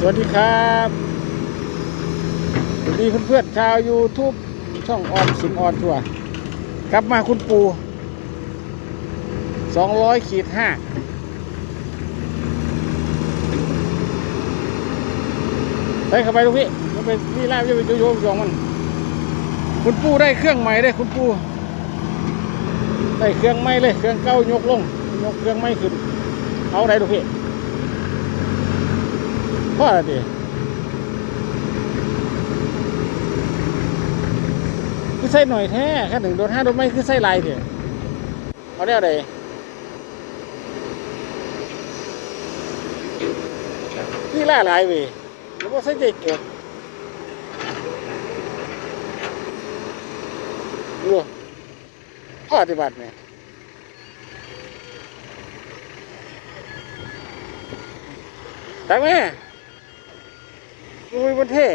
สวัสดีครับสวัสดีเพื่อนๆชาว YouTube ช่องออมสินออนทัวร์กลับมาคุณปู200ขีด5ไปเข้าไปลูกพี่มันเป็นนี่ล่าจะไปโยงโยงมัน คุณปูได้เครื่องใหม่ได้คุณปูได้เครื่องใหม่เลย เครื่องเก่ายกลง ยกเครื่องใหม่ขึ้น เอาได้ลูกพี่ พ่อละดิคือใส่หน่อยแท้แค่หนึ่งโดนห้าโดนไม่คือใส่ลายเถอะเอาได้อะไรนี่ล่าลายเว้ยหรือว่าใส่ใจเก็บดูพ่อปฏิบัติเนี่ยตักแม่ ดูบนเท่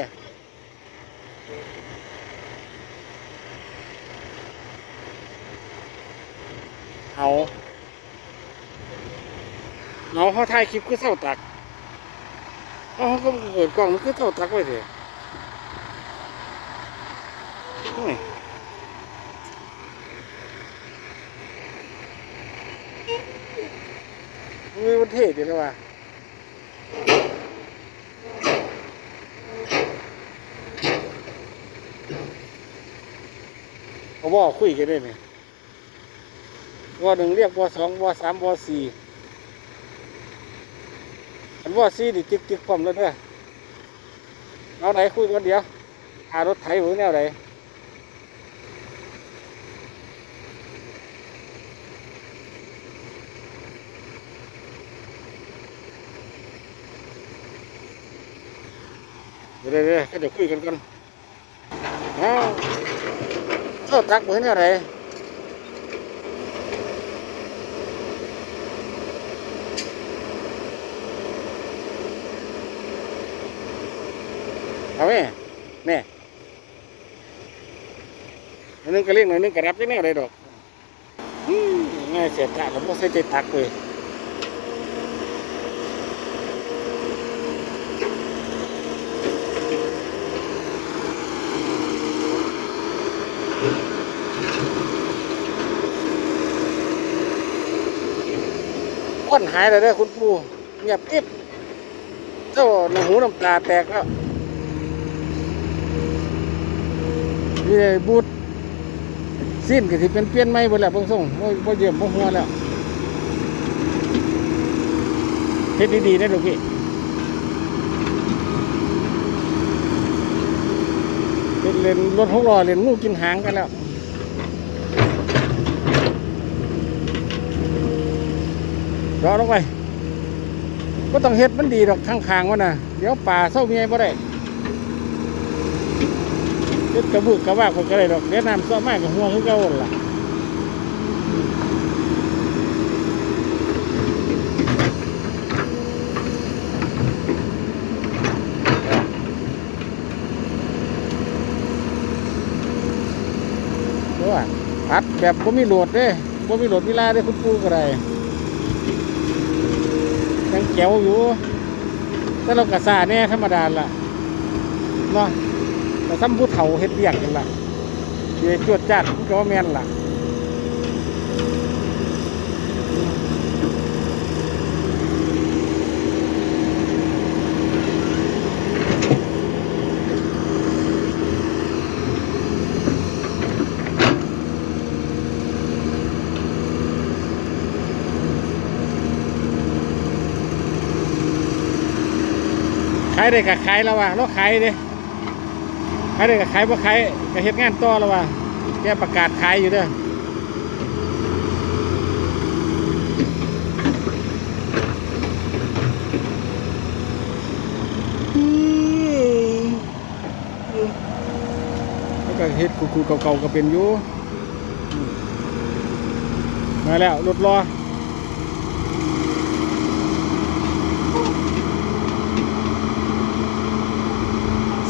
เอาเอาเขาถ่ายคลิปคือเท่าตักเอาเขาก็เปิดกล้องมันคือเท่าตักไว้เถอะโอ้ยมีบนเท่เดียวนะว่า เขาบอกคุยกันได้เนี่ยวอหนึ่งเรียกวอสองวอสามวอสี่อันวอสี่ดิจิกจิกพร้อมแล้วเด้อเอาไหนคุยกันเดียวหารถไถหรือแนวไหนเดี๋ยวเดี๋ยวเดี๋ยวเดี๋ยวคุยกันกันเอา เท่าตักเหมือนอะไรเอาไหมแน่หน่ยนึงก็เลี้ยงหน่งกระรับที่แน่เลยดอกง่ายเสียตักผมก็ใส่ใจตักเลย ก้อนหายเลยเด้อคุณปู่เงียบกิบเจ้าหน้าหูน้ำตาแตกแล้วนี่บูดสิ้นก็สิเป็นเปลี่ยนใหม่หมดแล้วเบิ่งส่งโอ้ยบ่เยี่ยมบ่หัวแล้วเฮ็ดดีๆนะลูกพี่เฮ็ดเล่นรถหกล้อเล่นงูกินหางกันแล้ว รอลงไปก็ต้องเฮ็ดมันดีดอกข้างๆวะนะเดี๋ยวป่าเศร้าเมียบ่ได้เฮ็ดกระบุกกระว่าคนก็ได้ดอกเดี๋ยวน้ำซ้อมากกับหัวคือเก่าล่ะพัดแบบบ่มีโหลดเด้บ่มีโหลดเวลาเด้คุณครูก็ได้ ยังเจ๋วอยู่แต่เรากระซาแน่ธรรมดาล่ะเนาะแต่ซ้ำผู้เฒ่าเฮ็ดเรียกกันล่ะเดี๋ยวจวดจัดก็ว่าแม่นล่ะายได้กับขายแล้วว่ะเราขายเด้ขายได้กับขายบ่ขายก็เฮ็ดงานต่อแล้วว่ะแกประกาศขายอยู่เด้อแล้วก็เฮ็ดคูๆเก่าๆก็เป็นอยู่มาแล้วรถรอ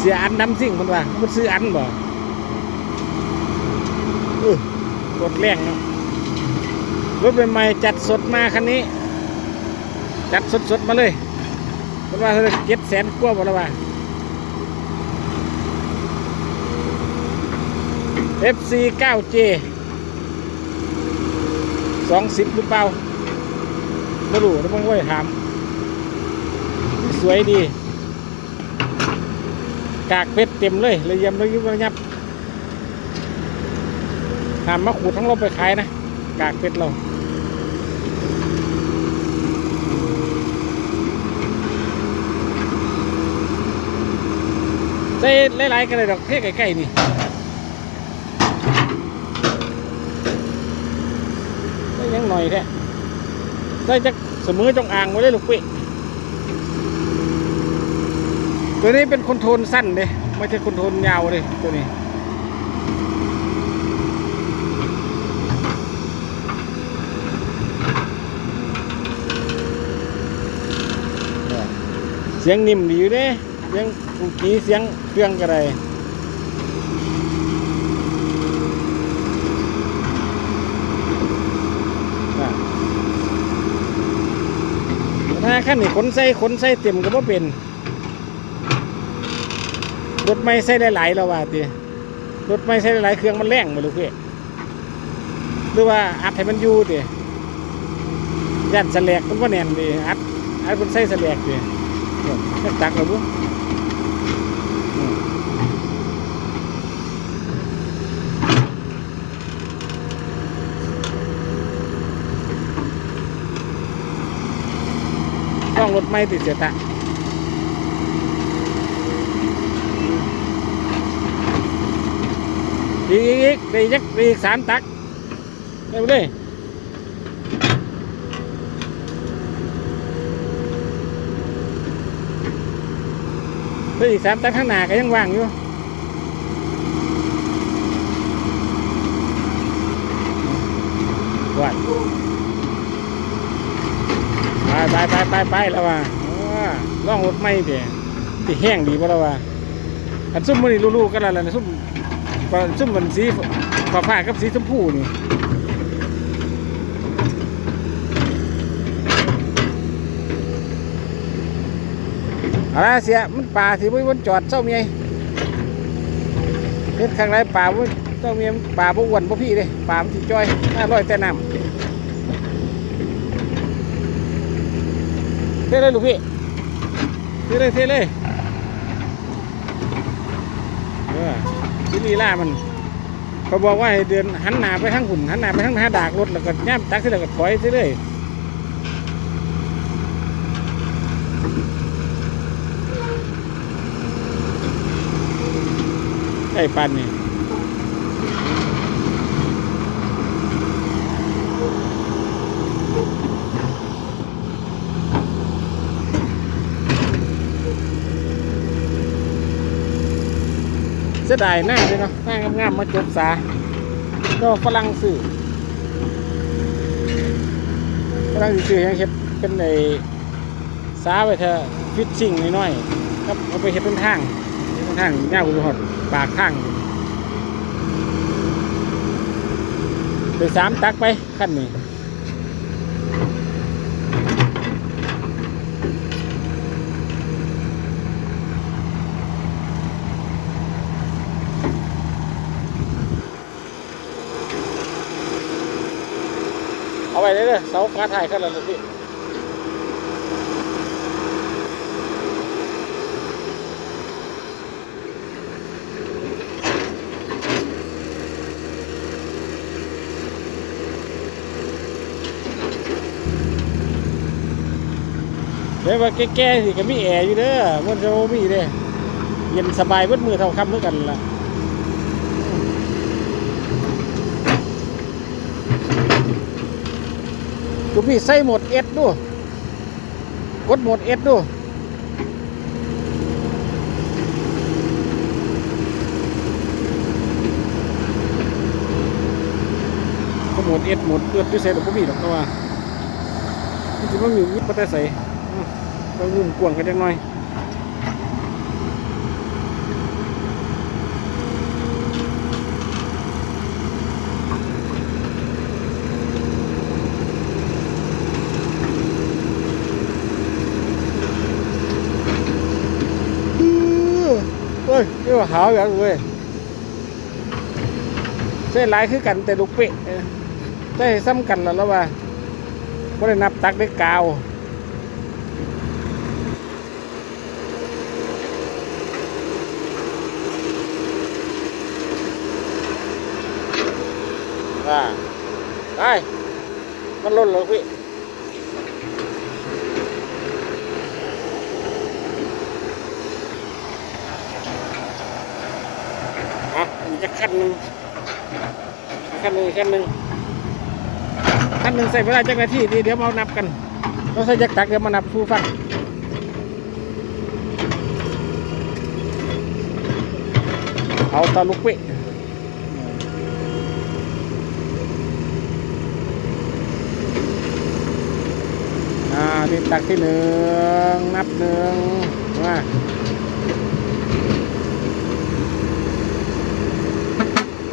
สียอันดำสิ่งมันว่ามันซื้ออันบ่เออกดแรงเนาะรถใหม่ๆจัดสดมาคันนี้ จัดสดๆมาเลยคนว่าเจ็ดแสนกว่าบ่ล้วว่า FC 9J สองสิบหรือเปล่าไม่รู้แล้วมันก็ไปถาม สวยดี กากเพชรเต็มเลยเลยเยี่ยมเลยยุบยับถามมาขูดทั้งราไปขายนะ กากเพชรเราใส่หลายๆกันเลยดอกเท่ใกล้ๆนี่ใส่ยังหน่อยแท้ใส่จะเสมอจงอ่างไว้เลยลูกปิ๊ ตัวนี้เป็นคอนโทรลสั้นเลยไม่ใช่คอนโทรลยาวเลยตัวนี้ เสียงนิ่มดีอยู่เด้เสียงกุกีเสียงเครื่องกระไรถ้าขั้นนี้ขนใส่ขนใส่เต็มก็บ่เป็น รถไม่ใส่หลายๆแล้วว่าตีรถไม่ใส่หลายๆเครื่องมันแรงมาลูกพี่หรือว่าอัดให้มันอยู่ตีย่านสแลกมันว่าแน่นดีอัดอัดมันใส่สแลกดีแค่ตักแล้วบุต้องรถไม่ติดเสียตะ อีกอีกอีกยักอีกสามตักเร็วเลยเฮ้ยอีกสามตักข้างหน้าก็ยังว่างอยู่ว่างไปไปไปไปไปแล้วว่าล่องรถไม่เดี๋ยตีแห้งดีป่ะแล้วว่าอันซุ่มมันนี่ลูกๆกันแล้วนะซุ่ม ก็ซุ่มเหมือนสีฟ้าฟ้ากับสีชมพูนี่อะไรเสียมันป่าที่มันจอดเจ้าเมียเฮ็ดข้างไรป่ามันเจ้าเมียนป่าบ่อ้วนบ่พี่เลยป่ามันสิจ้อยน่าร้อยแต่น้ำเท่เลยลูกพี่เท่เลยเท่เลยเออ ลีลามันเขาบอกว่าเดินหันหน้าไปทางหุ่นหันหน้าไปทางหาดากรถแล้วก็ย่ำตักที่แล้วก็ถอยเรื่อยไอ้ปันนี่ สียดายหน้าเลยเนาะหน้างามๆมาจบสาก็ฝรั่งสื่อฝรั่งสื่อยังเห็ดเป็นในสาไปเถอะฟิตชิ่งน้อยๆครับเอาไปเห็ดเป็นทางเป็นทางย่างอุหดปากทางไปสามตักไปขั้นนี้เอาไป เสาฟ้าถ่ายขั้นละลูกพี่เดี๋ยวว่าแก่ๆสิก็มีแอร์อยู่เด้อมันจะบ่มีเด้เย็นสบายเมือเท่าค่ำเหมือนกันล่ะ ลูกพี่ใส่หมดเอสดูกดหมดเอสดูก็หมดเอสหมดเลือด้วยเศษหรือพ่มีดอกตัว่าจริงมันมีวิปแตใส่ต้องรุ่มกวงกันจังหน่อย อ้ยเรียกว่าหาวอย่างเลยเส้นลายคือกันแต่ลูกเป๊ะเออใช่ซ้ำกันแล้วแล้วว่าไม่ได้นับตักได้กาวอ่าได้มันล่นแล้วพี่อ่ ขันหนึ่งขันหนึ่งขันหนึ่งขันหนึ่งใส่เวลาจักนาทีดีเดี๋ยวมานับกันเราใส่จักตักเดี๋ยวมานับผู้ฟังเอาตาลูกเปอ่าที่ตักที่หนึ่งนับหนึ่งมา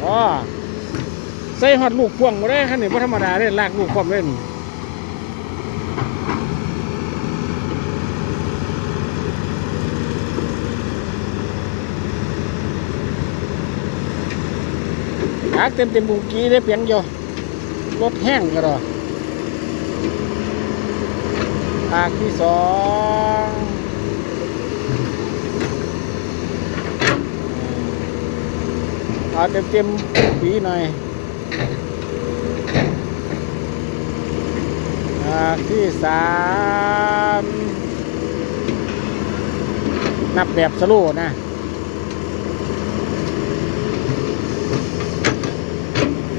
อ๋อ ใส่หอดลูกพ่วงมาได้ขันนี้ไ่ธรรมดาเลยลากลูกความเล่นตักเต็มเต็มบุกี้ได้เพียงเดียวรถแห้งก็รอภาคที่สอง เอาเต็มเต็มๆปีหน่อยที่สามนับแบบสโลนะ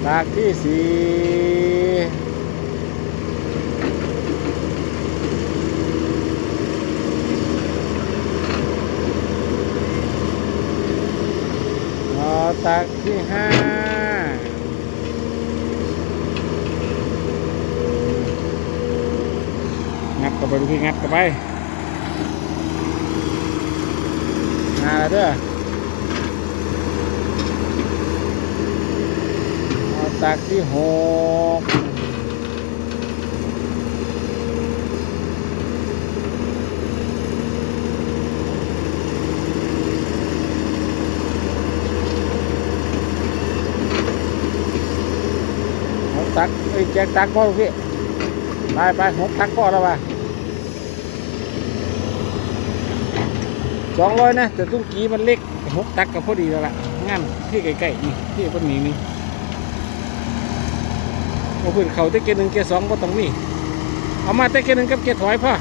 ภากที่สี่เอา ตักที่ห้างัดเข้าไปดูที่งัดเข้าไปมาแล้วเด้อตักที่หก ตักไอ้แจกตักพ่อลูกพี่ไปไปหกตักพ่อแล้วว่ะสองร้อยนะ แต่ตุ้งกี้มันเล็กหกตักก็พอดีแล้วล่ะงานที่ใกล้ๆนี่ที่คนนี้นี่เอาพื้นเขาต่เกยหนึ่งเกยสองก็ต้องมีเอามาต่เกยหนึ่งกับเกยถอยพ่อ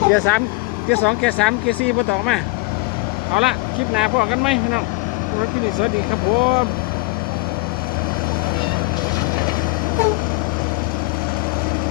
เกียร์สามเกียร์สองเกียร์สามเกียร์สี่พ่ต้อมาเอาละคลิปหน้าพ่อกันไหมพี่น้องสำหรับคลิปนี้สวัสดีครับผม